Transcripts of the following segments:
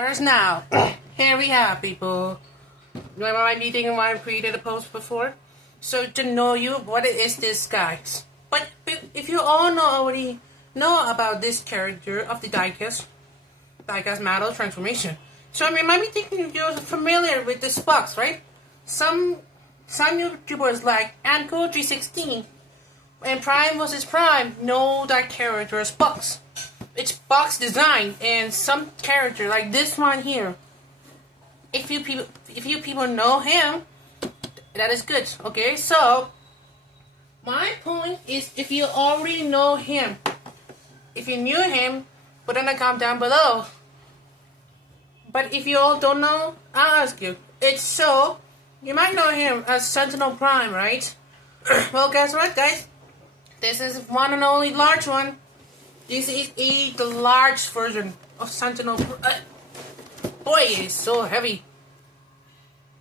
As now, here we have people. Remember my meeting why I created a post before? So to know you, what it is this guys. But if you all already know about this character of the diecast model transformation. So I might be thinking you're familiar with this box, right? Some YouTubers like Anko316 and Prime vs Prime know that character's box. It's box design and some character like this one here. If you people know him, that is good. Okay, so my point is if you already know him, if you knew him, put in a comment down below. But if you all don't know, I'll ask you. It's so you might know him as Sentinel Prime, right? Well, guess what, guys? This is one and only large one. This is the large version of Sentinel. Boy, it's so heavy.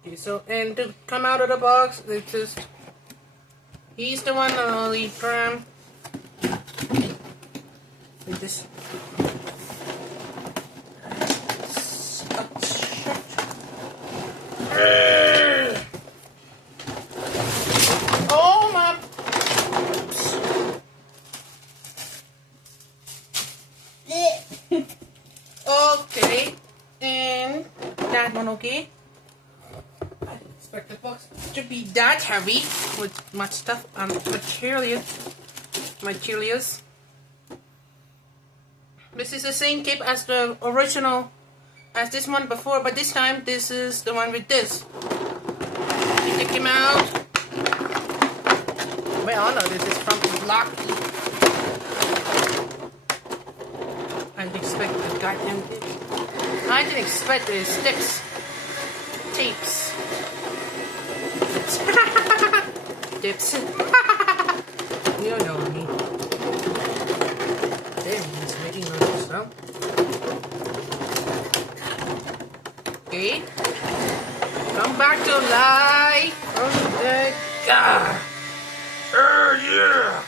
Okay, so and to come out of the box, it's just he's the one and only Prime. With this. Oh my! Okay, and that one okay. I expect the box to be that heavy with much stuff materials. This is the same cape as the original, as this one before, but this time this is the one with this. You take him out. Well, no, this is from the block. I didn't expect the goddamn thing. I didn't expect the sticks. Tapes. Dips. You know me. There he's making noise now. Okay. Come back to life. Oh my god. Yeah.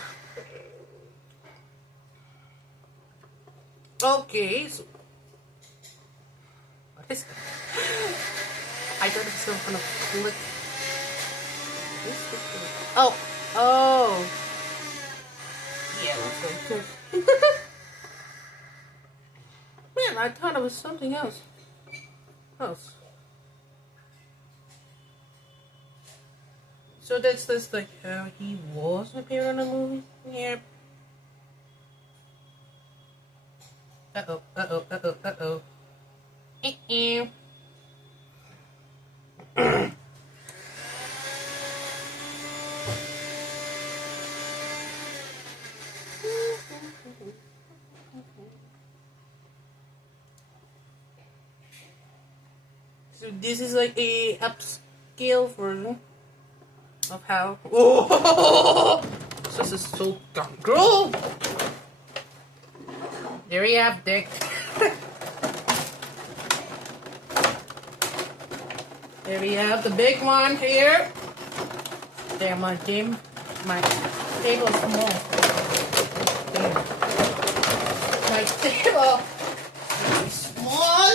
Okay, so what is that? I thought it was some kind of flick. Oh. Yeah, that's so good. Man, I thought it was something else. So that's like how he was appearing in the movie? Yeah. Uh-oh. So this is like a upscale version of how. Oh, this is so damn gross. There you have Dick. There we have the big one here. Damn, my table is small. Damn. My table is small.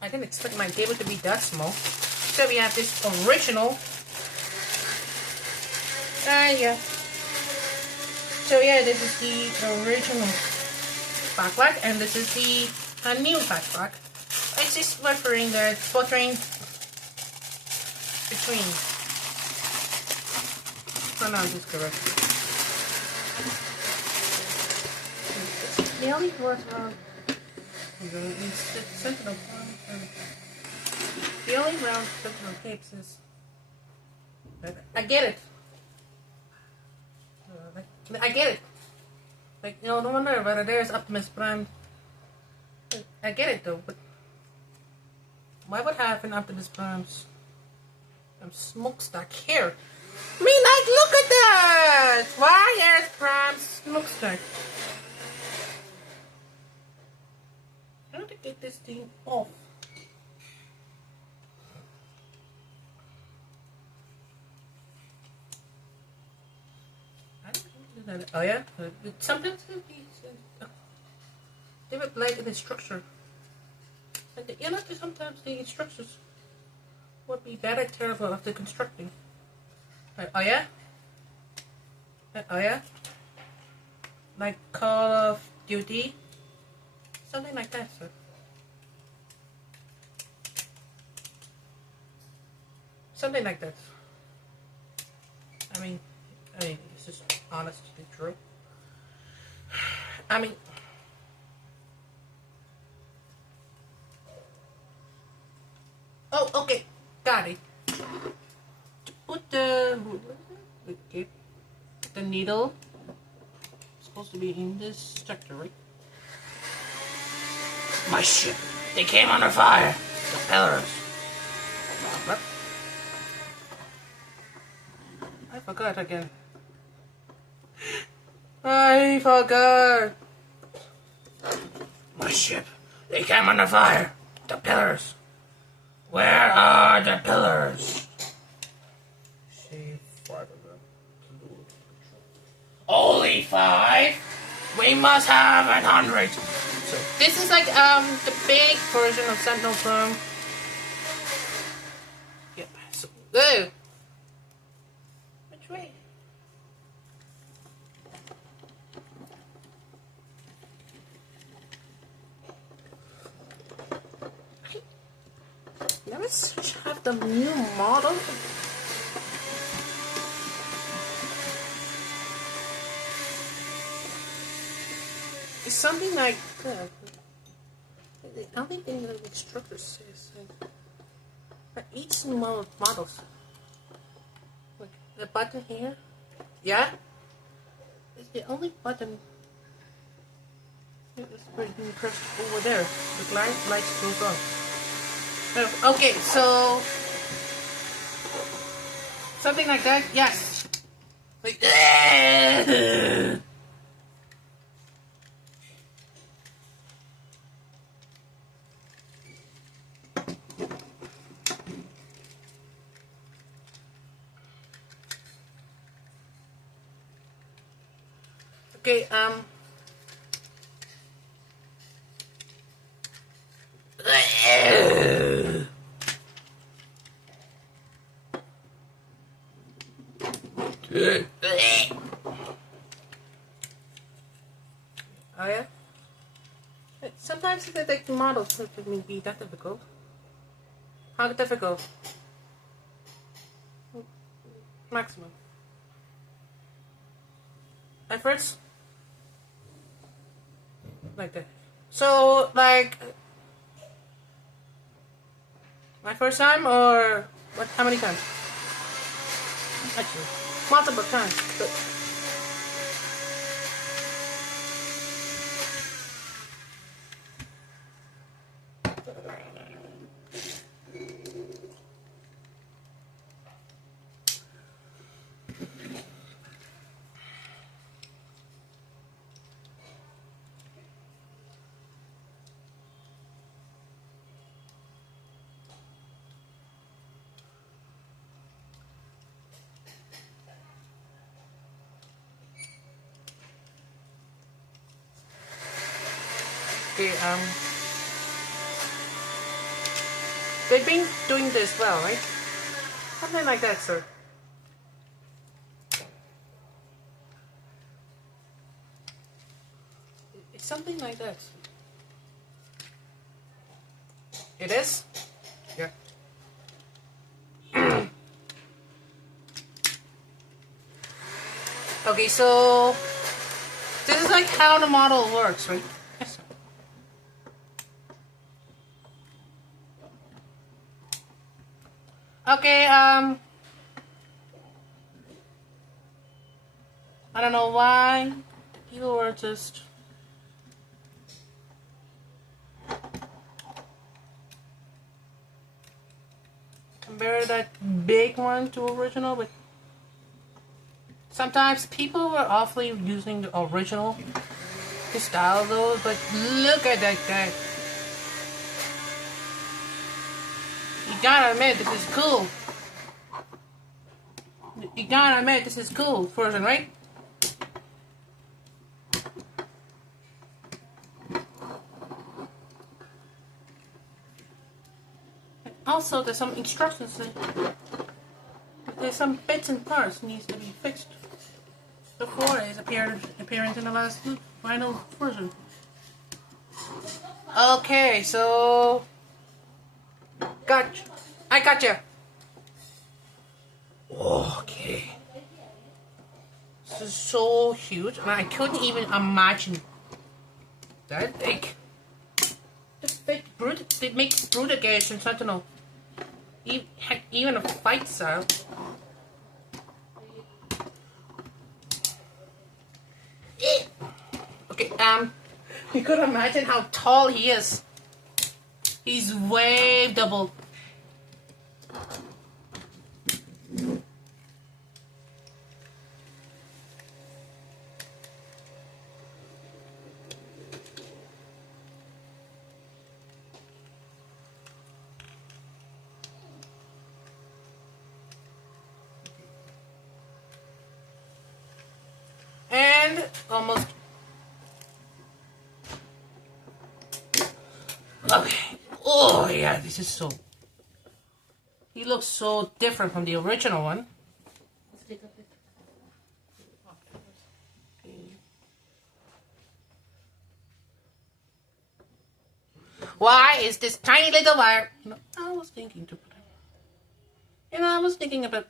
I didn't expect my table to be that small. So we have this original. Yeah. So yeah, this is the original backpack, and this is the new backpack. It's just portraying between. Pronounce this correctly. The only words around sentinel. The only round sentinel tapes is. I get it. I get it. Like, you know, no wonder whether there's Optimus Prime. I get it though, but why would have an Optimus Prime's smokestack here? I mean, like, look at that! Why is Prime's smokestack? How to get this thing off? Oh yeah? Sometimes they would like the structure. And you know, sometimes the instructions would be better terrible after constructing. Oh yeah? Oh yeah? Like Call of Duty? Something like that, sir. Something like that. I mean, this is honestly true. I mean, oh, okay, got it. To put the needle, it's supposed to be in this sector, right? My ship, they came under fire. The pillars. I forgot again. I forgot. My ship, they came under fire. The pillars. Where are the pillars? Only 5? We must have 100. So this is like the big version of Sentinel Firm. Yeah. So good. Which way? Let's have the new model. It's something like that. The only thing that the instructor says that each models, like the button here, yeah, it's the only button. It's pretty pressed over there. The lights goes on. Okay, so something like that. Yes. Like. Okay, oh yeah? Sometimes the like, models can be that difficult. How difficult? Maximum. Efforts? Like that. So, like, my first time or what? How many times? Actually, multiple times. But okay, they've been doing this well, right? Something like that, sir. It's something like that. It is? Yeah. Okay, so this is like how the model works, right? Yes, sir. Okay, I don't know why you were just compare that big one to original, but sometimes people were awfully using the original style though, but look at that guy. You gotta admit this is cool. You gotta admit this is cool version, right? Also, there's some instructions there. There's some bits and parts needs to be fixed before its appearance in the last final version. Okay, so I gotcha. Okay, this is so huge, and I couldn't even imagine that big. This big brute, it makes brute engage in Sentinel. Even a fight style. Okay, you could imagine how tall he is. He's way double. And almost. Okay. Oh yeah, this is so. He looks so different from the original one. Why is this tiny little wire? You know, I was thinking to put it. You know, I was thinking about.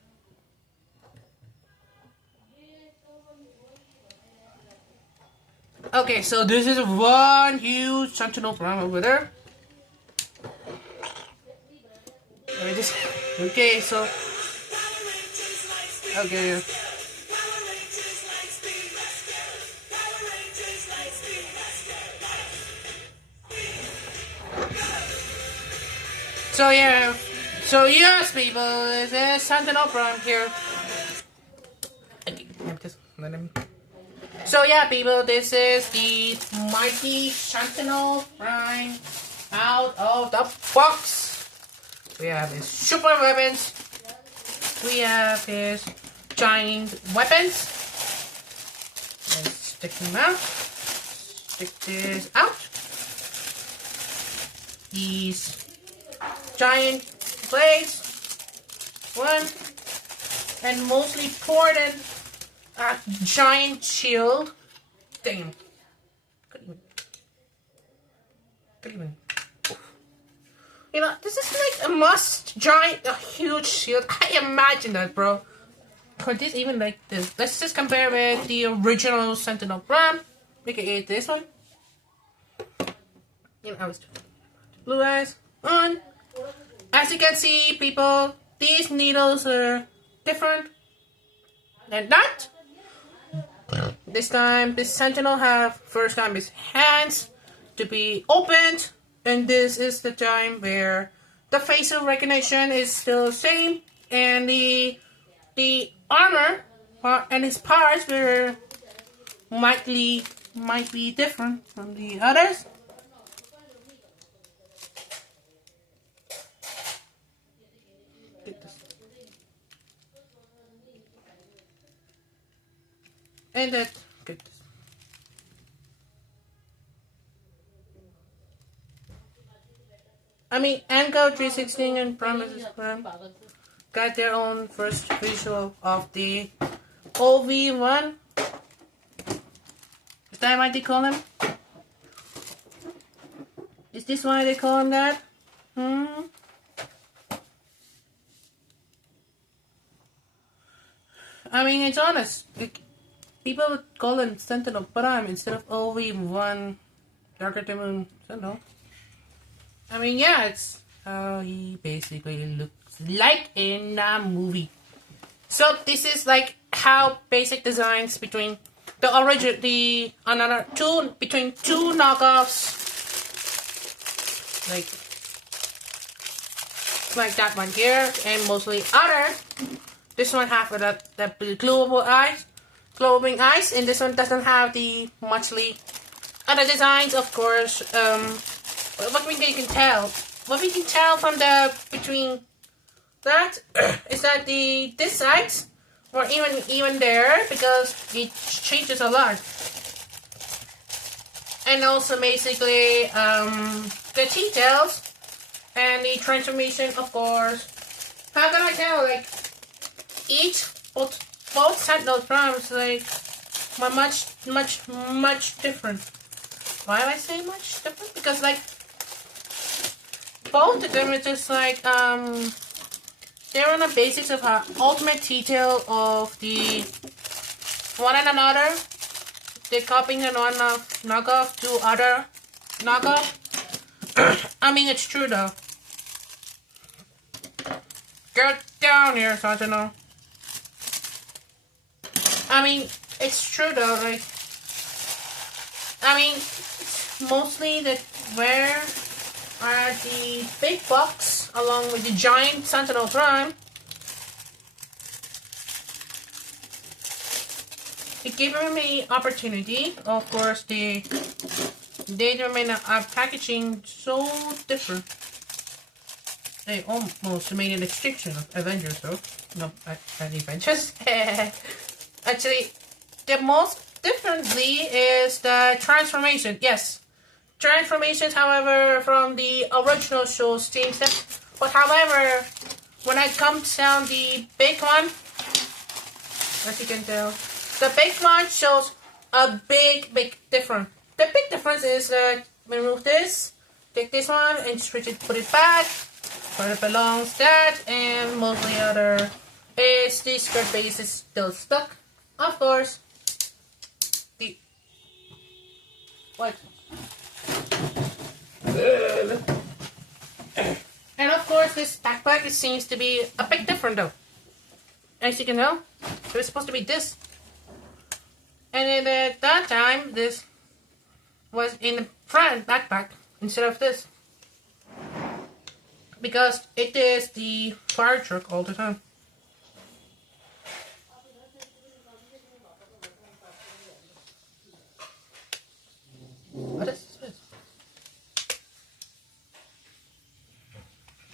Okay, so this is one huge sentinel from over there. Okay, so. Okay. So yeah. So yes, people, there's a sentinel from here. Okay, just let him. So yeah, people, this is the mighty Sentinel Prime out of the box. We have his super weapons. We have his giant weapons. Let's stick them out. Stick this out. These giant blades. One. And mostly important. A giant shield. Damn. Couldn't even. You know, this is like a huge shield. I imagine that, bro. Could this even like this? Let's just compare with the original Sentinel Prime. aka this one. You know, I was blue eyes on. As you can see, people, these needles are different than that. This time, this Sentinel first time his hands to be opened, and this is the time where the facial recognition is still the same, and the armor and his parts might be different from the others. And that, get this. I mean, Anko 316 and Promises Prime got their own first visual of the OV-01. Is that what they call him? Is this why they call him that? I mean, it's honest. People would call him Sentinel Prime instead of OV-01 Darker to Moon Sentinel. I mean, yeah, it's how he basically looks like in the movie. So this is like how basic designs between the original, between two knockoffs, like that one here, and mostly other. This one have the glowing eyes, and this one doesn't have the muchly other designs, of course. What we can tell from between that is that this side or even there, because it changes a lot, and also basically the details And the transformation, of course. How can I tell? Like, both sentinel primes, like, are much different. Why do I say much different? Because, like, both of them are just like, they're on the basics of how ultimate detail of the one and another. They're copying the one knockoff to other knockoff. I mean, it's true though. Get down here, Sentinel. I mean, it's true though. Like, I mean, it's mostly that where are the big box along with the giant Sentinel Prime. It gave me opportunity. Of course, they made packaging so different. They almost made an extinction of Avengers, though. No, not Avengers. Actually, the most differently is the transformation. Yes, transformations, however, from the original show seems that. But however, when it comes down the big one, as you can tell, the big one shows a big difference. The big difference is that remove this, take this one, and switch it, put it back where it belongs. That and mostly other is the skirt base is still stuck. Of course, the what? And of course, this backpack it seems to be a bit different though. As you can tell, it was supposed to be this. And at that time, this was in the front backpack instead of this. Because it is the fire truck all the time. What is this?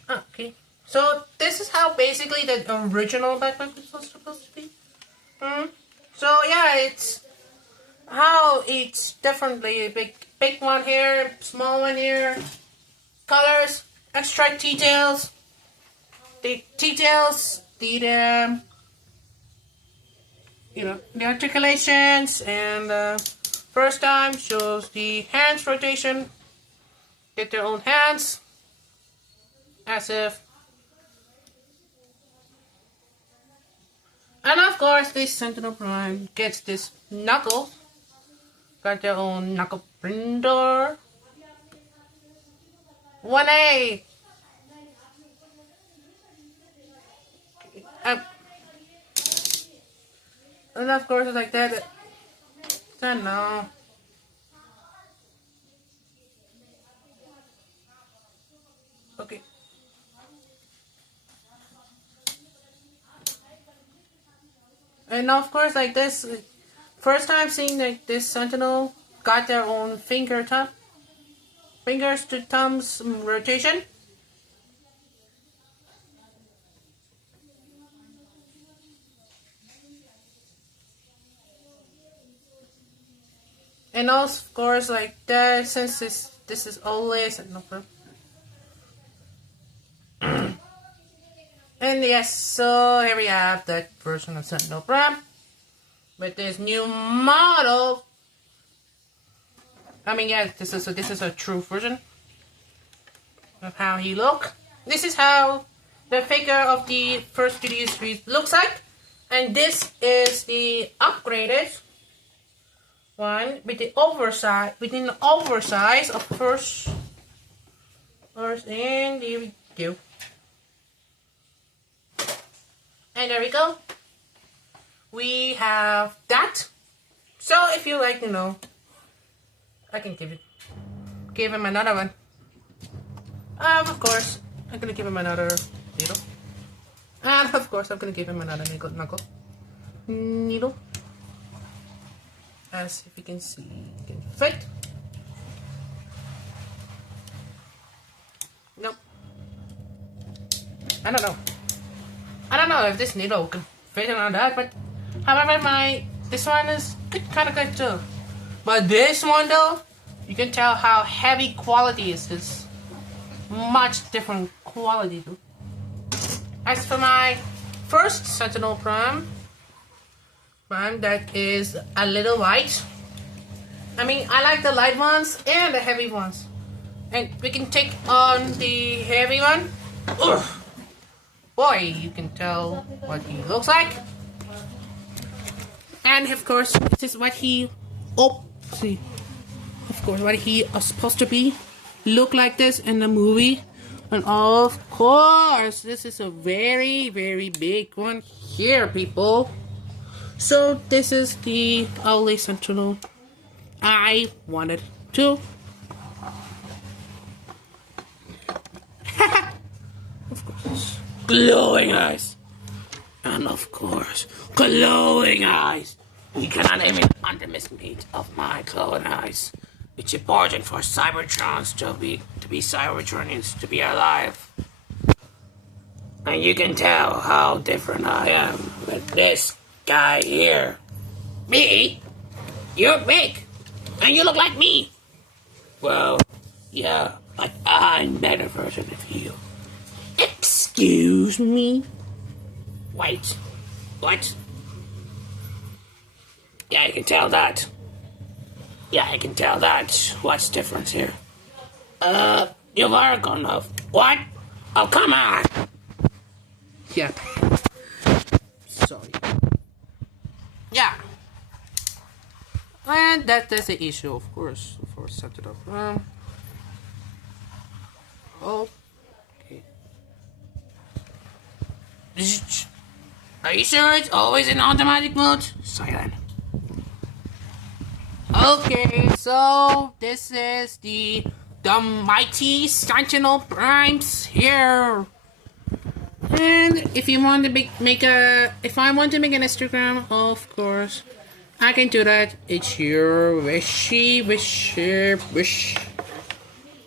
Ah, okay. So this is how basically the original backpack was supposed to be. So yeah, it's how it's differently. Big one here, small one here. Colors, extra details. The details, the articulations, and first time shows the hands rotation. Get their own hands, as if. And of course, this Sentinel Prime gets this knuckle. Got their own knuckle printer. 1A. And of course, like that. No. Okay. And of course, like this, first time seeing like this Sentinel got their own fingers to thumbs rotation. And also, of course, like that, since this is always no problem. And yes, so here we have that version of Sentinel Prime with this new model. I mean, yeah, this is a true version of how he look. This is how the figure of the first Studio Series looks like, and this is the upgraded one with the oversize of first, and here we go. And there we go. We have that. So if you like to know, I can give him another one. Of course, I'm gonna give him another needle. And of course, I'm gonna give him another needle. As if you can see, it can fit. Nope. I don't know if this needle can fit on that, but however, this one is kind of good too. But this one though, you can tell how heavy quality is this. much different quality too. As for my first Sentinel Prime, that is a little light. I mean, I like the light ones and the heavy ones. And we can take on the heavy one. Ugh. Boy, you can tell what he looks like. And of course, this is what he, of course, what he is supposed to be. Look like this in the movie. And of course, this is a very, very big one here, people. So this is the only Sentinel I wanted to. Of course, glowing eyes. And of course, glowing eyes. You cannot underestimate of my glowing eyes. It's important for Cybertrons to be Cybertronians to be alive. And you can tell how different I am with this guy here. Me? You're big. And you look like me. Well, yeah, but I'm a better version of you. Excuse me? Wait. What? Yeah, I can tell that. Yeah, I can tell that. What's the difference here? You've already gone off. What? Oh, come on! Yeah. Sorry. Yeah. And that's the issue, of course, for Sentinel. Okay. Are you sure it's always in automatic mode? Silent. Okay, so this is the mighty Sentinel Primes here. And if you want to if I want to make an Instagram, of course, I can do that. It's your wish.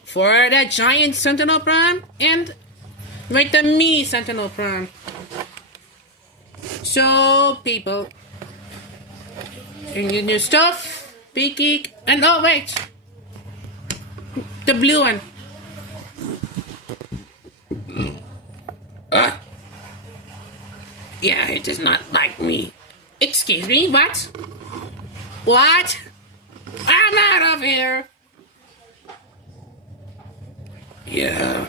For that giant Sentinel Prime and with the me Sentinel Prime. So, people, and your new stuff, big geek, and oh wait, the blue one. Yeah, it does not like me. Excuse me, what? What? I'm out of here. Yeah.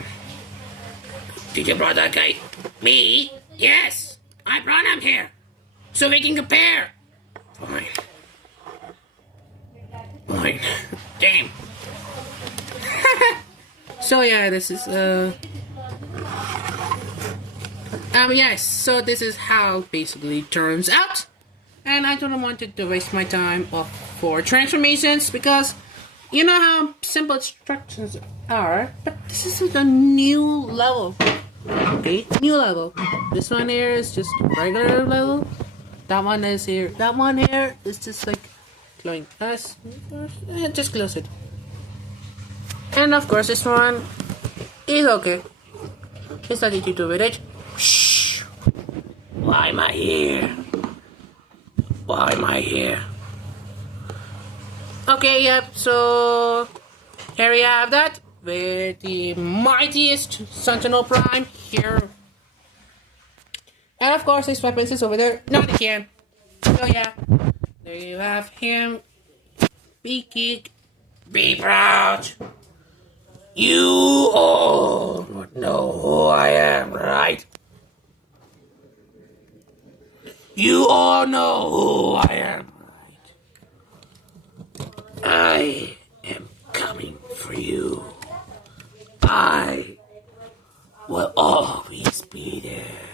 Did you brought that guy? Me? Yes. I brought him here. So we can compare. Fine. Fine. Damn. So yeah, this is yes, so this is how basically it turns out. And I don't want to waste my time for transformations because you know how simple instructions are, but this is a new level. Okay, new level. This one here is just regular level. That one is here. That one here is just like glowing us. Just close it. And of course this one is okay. There's nothing to do with it. Shh. Why am I here? Why am I here? Okay, yep, so here we have that with the mightiest Sentinel Prime here. And of course his weapons is over there. Not again. So yeah, there you have him. Be geek. Be proud. You all know who I am, right? You all know who I am, right? I am coming for you. I will always be there.